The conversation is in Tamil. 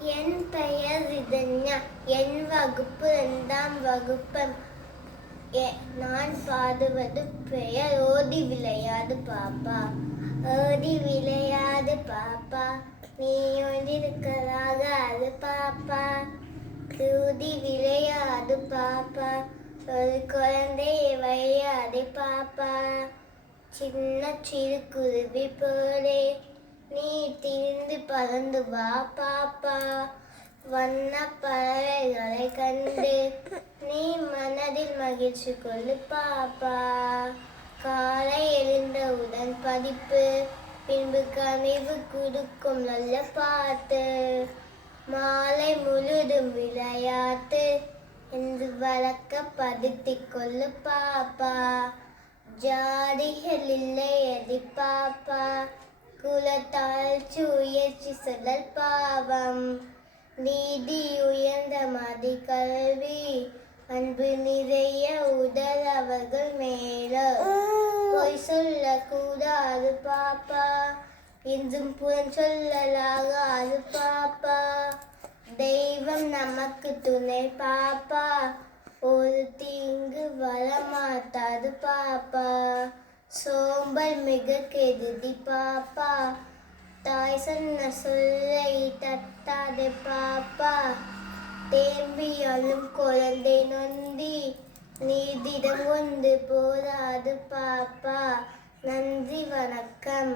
என் பெயர் ரிதன்யா. என் வகுப்பு 2ஆம் வகுப்பு. நான் பாடுவது பெயர் ஓடி விளையாது பாப்பா. ஓடி விளையாது பாப்பா, நீ ஒன்றிருக்கலாக அது பாப்பா. கூடி விளையாது பாப்பா, ஒரு குழந்தையை வையாதே பாப்பா. சின்ன சிறு குருவி போலே நீ திரிந்து பறந்து வா பாப்பா. வண்ண பறவைகளை கண்டு நீ மனதில் மகிழ்ச்சி கொள்ளு பாப்பா. காலை எழுந்தவுடன் படிப்பு, பின்பு கனிவு கொடுக்கும் நல்ல பாட்டு. மாலை முழுதும் விளையாட்டு என்று வழக்க படுத்திக் கொள்ளு பாப்பா. ஜாதிகள் இல்லை அடி பாப்பா, குலத்தாழ்ச்சி உயர்ச்சி சொல்லல் பாவம். நீதி உயர்ந்த மதி கல்வி, அன்பு நிறைய உடல் அவர்கள் மேல. பொய் சொல்ல கூடாது பாப்பா, என்றும் புறம் சொல்லலாகாது பாப்பா. தெய்வம் நமக்கு துணை பாப்பா, ஒரு தீங்கு வரமாட்டாது பாப்பா. சோம்பல் மிக கெடுதி பாப்பா, தாய் சொன்ன சொல்லை தட்டாதே பாப்பா. தேம்பி அழும் குழந்தை நொந்தி நீதிடம் கொண்டு போராது பாப்பா. நன்றி, வணக்கம்.